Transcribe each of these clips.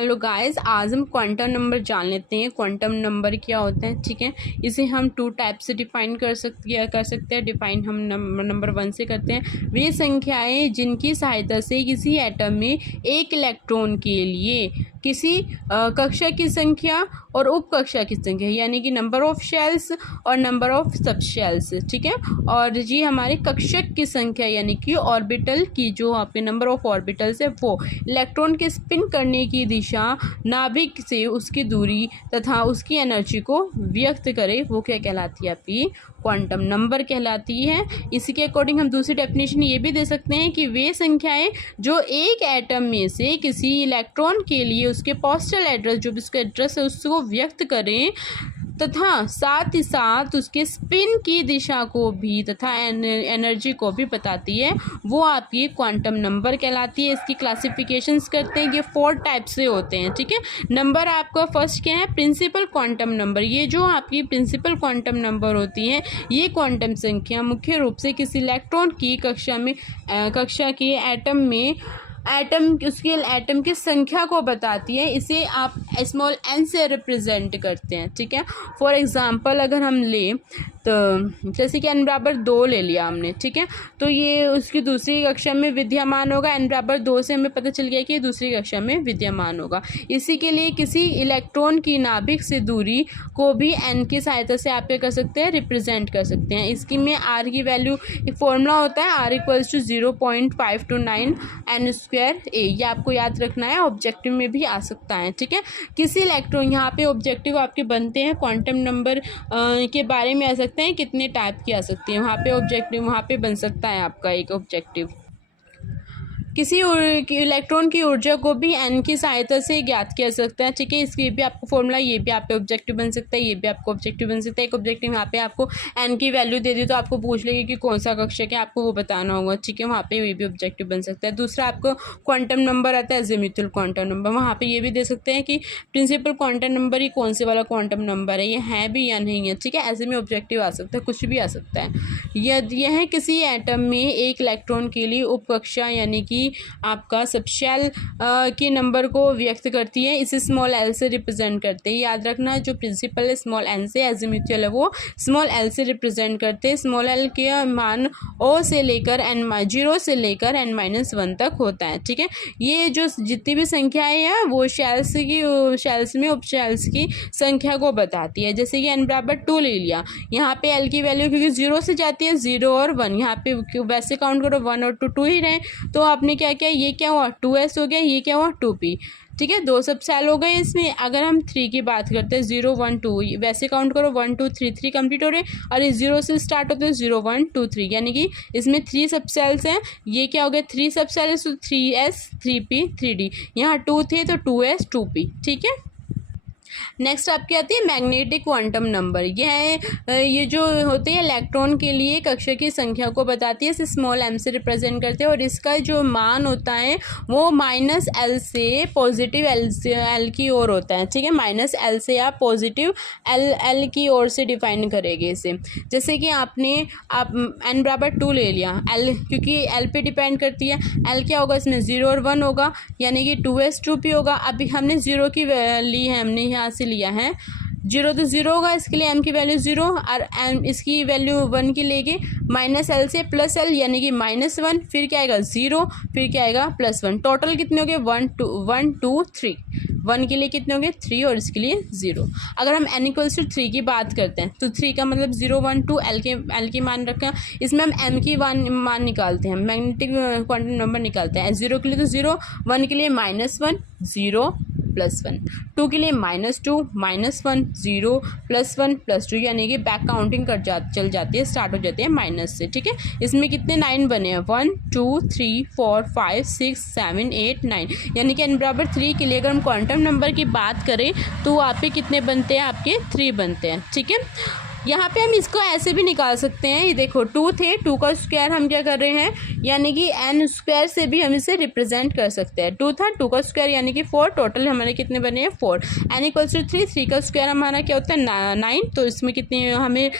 Hello guys, आज हम quantum number जान लेते हैं। क्वांटम नंबर क्या होते हैं, ठीक है। इसे हम 2 टाइप से डिफाइन कर सकते हैं। डिफाइन हम नंबर 1 से करते हैं। वे संख्याएं जिनकी सहायता से किसी एटम में एक इलेक्ट्रॉन के लिए किसी कक्षा की संख्या और उप कक्षा की संख्या यानी कि नंबर ऑफ शेल्स और नंबर ऑफ सब शेल्स, ठीक है। और जी हमारे कक्षक की संख्या यानी कि ऑर्बिटल की जो आपके नंबर ऑफ ऑर्बिटल्स है वो इलेक्ट्रॉन के स्पिन करने की दिशा नाभिक से उसकी दूरी तथा उसकी एनर्जी को व्यक्त करे, वो क्या कहलाती है, आपकी क्वांटम नंबर कहलाती है। इसी के अकॉर्डिंग हम दूसरी डेफिनेशन ये भी दे सकते हैं कि वे संख्याएं जो एक एटम में से किसी इलेक्ट्रॉन के लिए उसके पोस्टल एड्रेस जो भी उसका एड्रेस है उसको व्यक्त करें तथा साथ ही साथ उसके स्पिन की दिशा को भी तथा एनर्जी को भी बताती है, वो आपकी क्वांटम नंबर कहलाती है। इसकी क्लासिफिकेशंस करते हैं, ये 4 टाइप से होते हैं, ठीक है। नंबर आपका फर्स्ट क्या है, प्रिंसिपल क्वांटम नंबर। ये जो आपकी प्रिंसिपल क्वांटम नंबर होती है, ये क्वांटम संख्या मुख्य रूप से किसी इलेक्ट्रॉन की कक्षा के उसके एटम की संख्या को बताती है। इसे आप स्मॉल n से रिप्रेजेंट करते हैं, ठीक है। फॉर एग्जांपल अगर हम लें तो जैसे कि n बराबर 2 ले लिया हमने, ठीक है, तो ये उसकी दूसरी कक्षा में विद्यमान होगा। n बराबर 2 से हमें पता चल गया कि ये दूसरी कक्षा में विद्यमान होगा। इसी के लिए किसी इलेक्ट्रॉन की नाभिक से दूरी को भी n की सहायता से आप क्या कर सकते हैं, रिप्रेजेंट कर सकते हैं। इसकी में r की वैल्यू एक फॉर्मूला होता है, r = 0.529 n² a। ये आपको याद रखना है, ऑब्जेक्टिव में भी आ सकता है, ठीक है। किसी इलेक्ट्रॉन, यहाँ पे ऑब्जेक्टिव आपके बनते हैं क्वांटम नंबर के बारे में आ सकते हैं, कितने टाइप की आ सकती है वहाँ पे ऑब्जेक्टिव, वहाँ पे बन सकता है आपका एक ऑब्जेक्टिव। किसी इलेक्ट्रॉन की ऊर्जा को भी n की सहायता से ज्ञात किया सकता है, ठीक है। इसकी भी आपको फॉर्मूला, ये भी आप पे ऑब्जेक्टिव बन सकता है, ये भी आपको ऑब्जेक्टिव बन सकता है। एक ऑब्जेक्टिव यहाँ पे आपको n की वैल्यू दे दी तो आपको पूछ लेगी कि कौन सा कक्षक है, आपको वो बताना होगा, ठीक है। वहाँ पे ये भी ऑब्जेक्टिव बन सकता है। दूसरा आपको क्वांटम नंबर आता है अज़ीमुथल क्वांटम नंबर। वहाँ पे ये भी दे सकते हैं कि प्रिंसिपल क्वांटम नंबर ही कौन से वाला क्वांटम नंबर है, ये है भी या नहीं है, ठीक है। ऐसे में ऑब्जेक्टिव आ सकता है, कुछ भी आ सकता है। यह किसी एटम में एक इलेक्ट्रॉन के लिए उपकक्षा यानी कि आपका सब शेल के नंबर को व्यक्त करती है। इसे स्मॉल l से रिप्रेजेंट करते हैं। याद रखना, जो प्रिंसिपल है स्मॉल n से, अज़ीमुथल है वो स्मॉल l से रिप्रेजेंट करते हैं। स्मॉल l के मान o से लेकर n0 से लेकर n-1 तक होता है, ठीक है। ये जो जितनी भी संख्याएं हैं वो शेल्स में उप शेल्स की संख्या को बताती है। जैसे कि n बराबर 2 ले लिया, यहाँ पे l की वैल्यू क्योंकि 0 से जाती है 0 और 1, यहाँ पे वैसे काउंट करो 1 और 2 ही रहे, तो आपने क्या किया, ये क्या हुआ 2s हो गया, ये क्या हुआ 2p, ठीक है। 2 सब सेल हो गए इसमें। अगर हम 3 की बात करते हैं 0 1 2, वैसे काउंट करो 1 2 3 3 कंप्लीट हो रहे हैं और ये 0 से स्टार्ट होते हैं 0 1 2 3, यानी कि इसमें 3 सब सेल्स हैं। ये क्या हो गया 3 सब सेल्स, तो 3s 3p 3d, यहाँ 2 थे तो 2s 2p, ठीक है। नेक्स्ट आपकी आती है मैग्नेटिक क्वांटम नंबर। ये जो होते हैं इलेक्ट्रॉन के लिए कक्षा की संख्या को बताती है, इसे स्मॉल m से रिप्रेजेंट करते हैं और इसका जो मान होता है वो -l से पॉजिटिव l की ओर होता है, ठीक है। -l से आप पॉजिटिव l की ओर से डिफाइन करेंगे इसे। जैसे कि आप n बराबर 2 ले लिया, l क्योंकि l पे डिपेंड करती है, l क्या होगा इसमें 0 और 1 होगा, यानी कि 2s 2p होगा। अभी हमने 0 की ली है, हमने यहाँ से लिया है 0 तो 0 होगा, इसके लिए m की वैल्यू 0 और m इसकी वैल्यू 1 की लेके -l से +l यानी कि -1, फिर क्या आएगा 0, फिर क्या आएगा +1। टोटल कितने हो गए 1 2 3, 1 के लिए कितने हो गए 3 और इसके लिए 0। अगर हम n = 3 की बात करते हैं तो 3 का मतलब 0 1 2 l के मान रखा, इसमें हम m की मान निकालते हैं, मैग्नेटिक क्वांटम नंबर निकालते हैं। 0 के लिए तो 0, 1 के लिए -1 0 +1, 2 के लिए -2 -1 0 +1 +2, यानी कि बैक काउंटिंग चल जाती है, स्टार्ट हो जाती है माइनस से, ठीक है। इसमें कितने 9 बने हैं 1 2 3 4 5 6 7 8 9, यानी कि n बराबर 3 के लिए अगर हम क्वांटम नंबर की बात करें तो आप पे कितने बनते हैं, आपके 3 बनते हैं, ठीक है। यहाँ पे हम इसको ऐसे भी निकाल सकते हैं, ये देखो 2 थे, 2 का स्क्वायर हम क्या कर रहे हैं, यानी कि n स्क्वायर से भी हम इसे रिप्रेजेंट कर सकते हैं। 2 था, 2 का स्क्वायर यानी कि 4, टोटल हमारे कितने बने हैं 4। n इक्वल्स टू 3, 3 का स्क्वायर हमारा क्या होता है 9, तो इसमें कितने हमें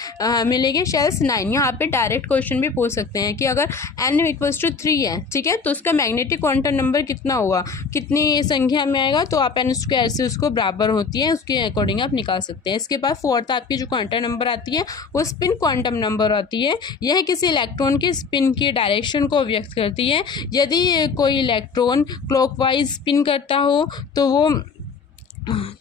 मिलेंगे शेल्स 9। यहाँ पे डायरेक्ट क्वेश्चन भी पूछ सकते हैं कि अगर n इक्वल्स टू 3 है, ठीक है, तो उसका मैग्नेटिक क्वांटम नंबर कितना हुआ, कितनी संख्या में आएगा, तो आप n स्क्वायर से उसको बराबर होती है, उसके अकॉर्डिंग आप निकाल सकते हैं। इसके बाद फोर्थ आपकी जो क्वांटम नंबर आती है वो स्पिन क्वांटम नंबर आती है। यह किसी इलेक्ट्रॉन के स्पिन की डायरेक्शन को व्यक्त करती है। यदि कोई इलेक्ट्रॉन क्लॉकवाइज स्पिन करता हो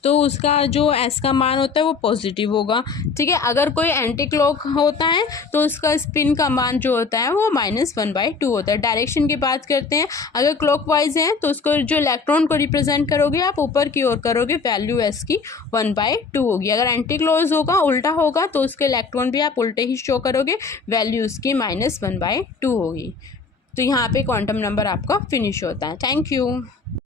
तो उसका जो एस का मान होता है वो पॉजिटिव होगा, ठीक है। अगर कोई एंटी क्लॉक होता है तो उसका स्पिन का मान जो होता है वो -1/2 होता है। डायरेक्शन की बात करते हैं, अगर क्लॉकवाइज है तो उसको जो इलेक्ट्रॉन को रिप्रेजेंट करोगे आप ऊपर की ओर करोगे, वैल्यू एस की 1/2 होगी। अगर एंटी क्लॉक होगा, उल्टा होगा, तो उसके इलेक्ट्रॉन भी आप उल्टे ही शो करोगे, वैल्यू उसकी -1/2 होगी। तो यहाँ पे क्वांटम नंबर आपका फिनिश होता है। Thank you.